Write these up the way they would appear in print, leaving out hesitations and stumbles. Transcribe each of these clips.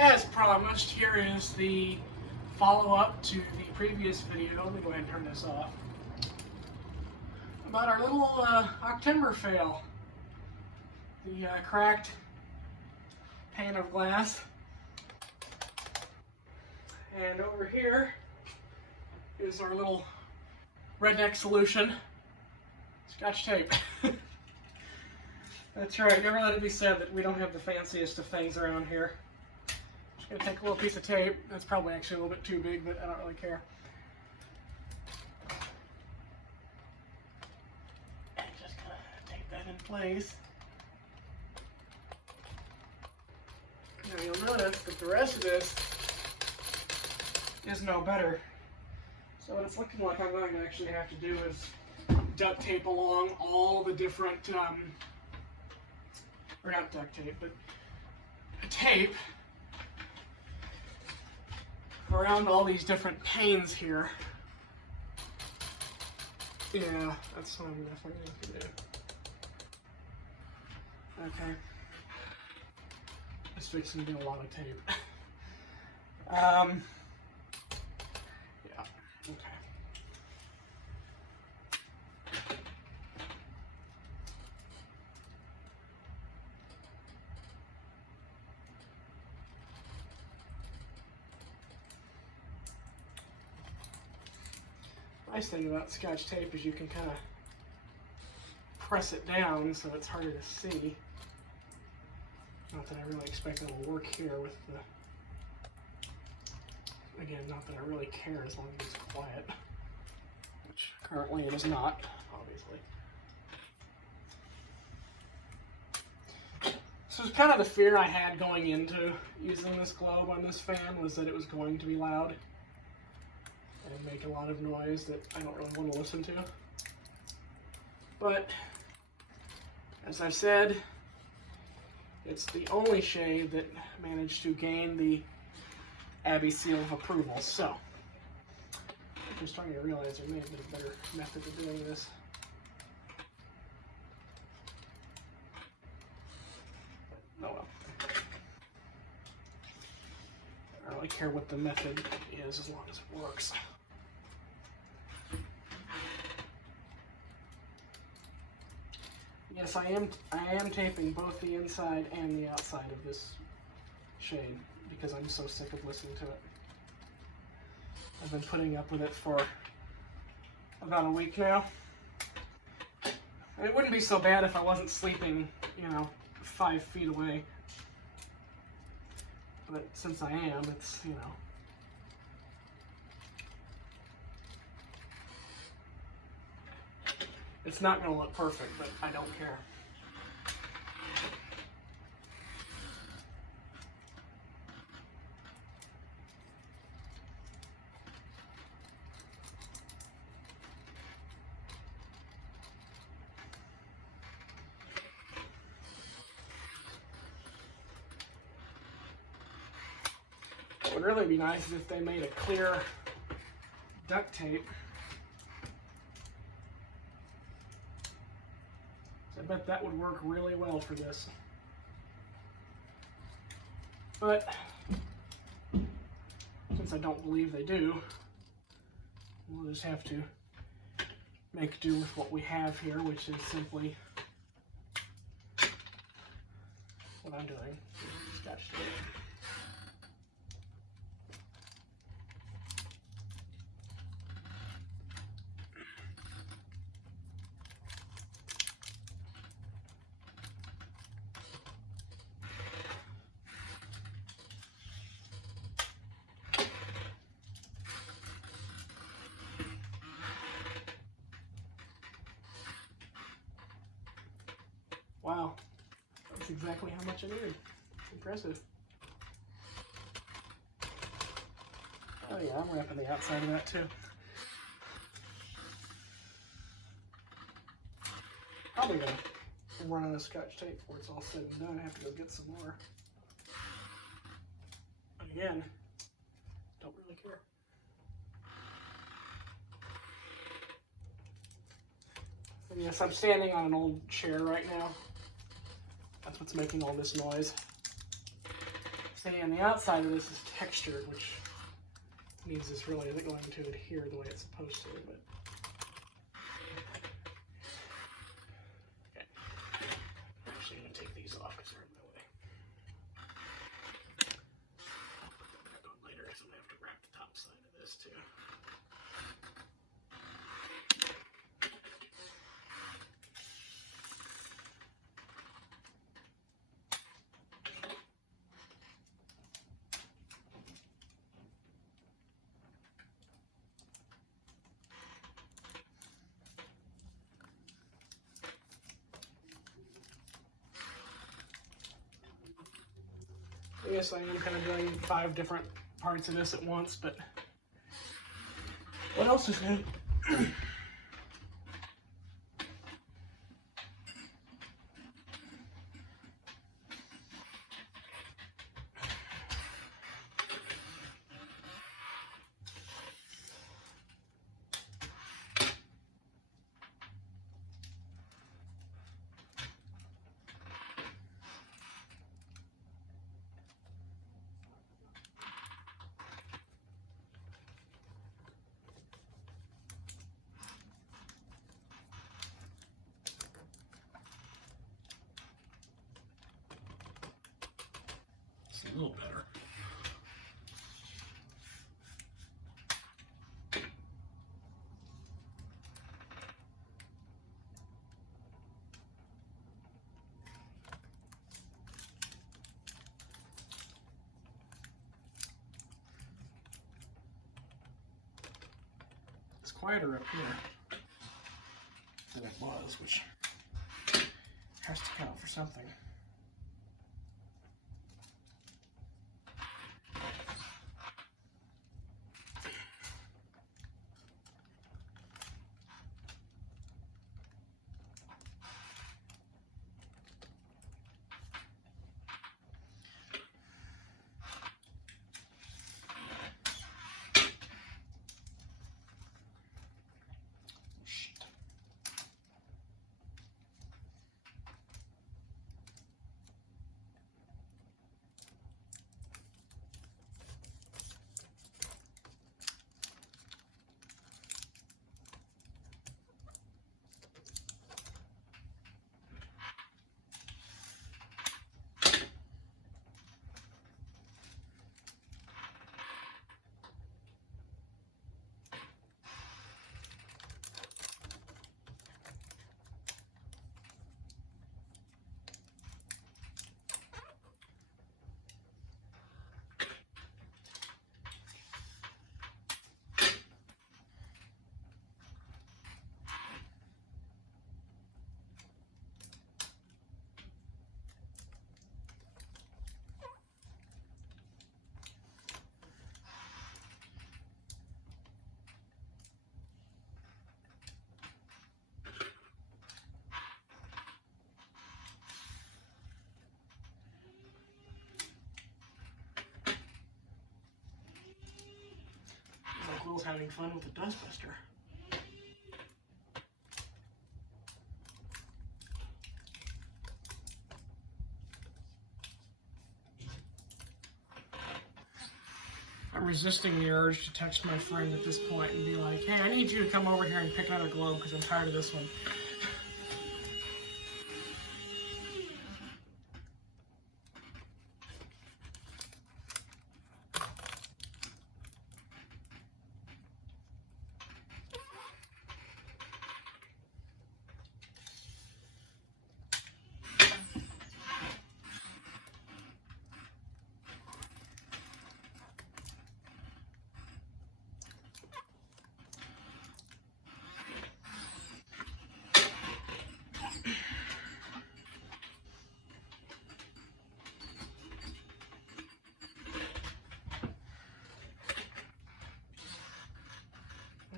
As promised, here is the follow-up to the previous video. Let me go ahead and turn this off. About our little October fail. The cracked pane of glass. And over here is our little Redneck solution. Scotch tape. That's right, never let it be said that we don't have the fanciest of things around here. Just gonna take a little piece of tape. That's probably actually a little bit too big, but I don't really care. And just gonna tape that in place. Now you'll notice that the rest of this is no better. So what it's looking like I'm going to actually have to do is duct tape along all the different, or not duct tape, but tape around all these different panes here. Yeah, that's what I'm definitely going to do. Okay. This fixing to be a lot of tape. Yeah, okay. Nice thing about Scotch tape is you can kind of press it down so it's harder to see. Not that I really expect it will work here with the, again, not that I really care as long as it's quiet, which currently it is not, obviously. So it's kind of the fear I had going into using this globe on this fan was that it was going to be loud and make a lot of noise that I don't really want to listen to. But, as I said, it's the only shade that managed to gain the Abbey seal of approval. So, I'm just starting to realize there may have been a better method of doing this. Oh well. I don't really care what the method is as long as it works. Yes, I am taping both the inside and the outside of this shade because I'm so sick of listening to it. I've been putting up with it for about a week now. It wouldn't be so bad if I wasn't sleeping, 5 feet away. But since I am, it's, it's not going to look perfect, but I don't care. What would really be nice is if they made a clear duct tape. I bet that would work really well for this. But since I don't believe they do, we'll just have to make do with what we have here, which is simply what I'm doing. Scotch tape. Wow, that's exactly how much I needed. Impressive. Oh yeah, I'm wrapping the outside of that too. Probably gonna run out of Scotch tape before it's all said and done. I have to go get some more. But again, don't really care. And yes, I'm standing on an old chair right now. That's what's making all this noise. See, and the outside of this is textured, which means this really isn't going to adhere the way it's supposed to. But okay, I'm actually going to take these off because they're in my way. I'll put them back on later because I'm going to have to wrap the top side of this too. Yes, I am kind of doing 5 different parts of this at once, but what else is new? A little better. It's quieter up here than it was, which has to count for something. Will's having fun with the dustbuster. I'm resisting the urge to text my friend at this point and be like, hey, I need you to come over here and pick another globe because I'm tired of this one.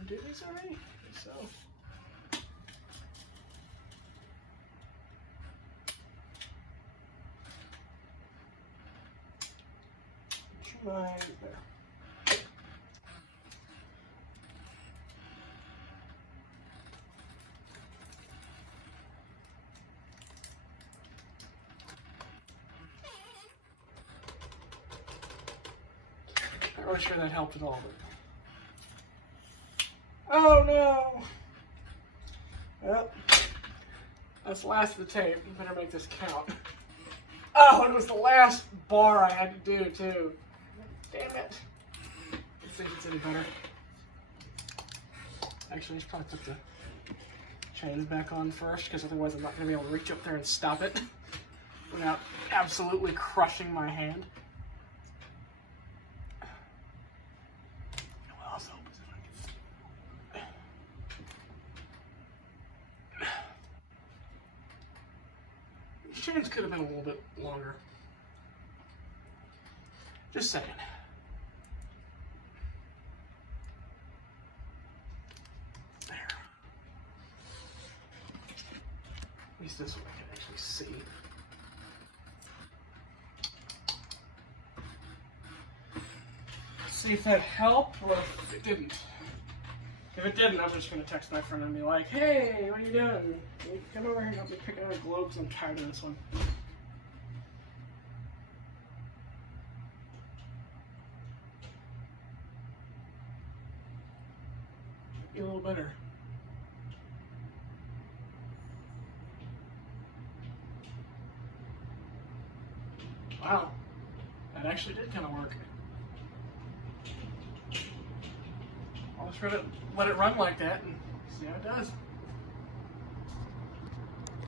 Do these already? So. Right there. really sure that helped at all. But... oh no! Well, that's the last of the tape. You better make this count. Oh, it was the last bar I had to do too. Damn it. Let's see if it's any better. Actually, I should probably put the chains back on first, because otherwise I'm not going to be able to reach up there and stop it without absolutely crushing my hand. What else opens if I can... These chains could have been a little bit longer. Just saying. There. At least this one I can actually see. Let's see if that helped, or if it didn't. If it didn't, I'm just going to text my friend and be like, hey, what are you doing? Come over here and help me pick out a globe, because I'm tired of this one. Be a little better. Wow, that actually did kind of work. I'll just let it run like that and see how it does.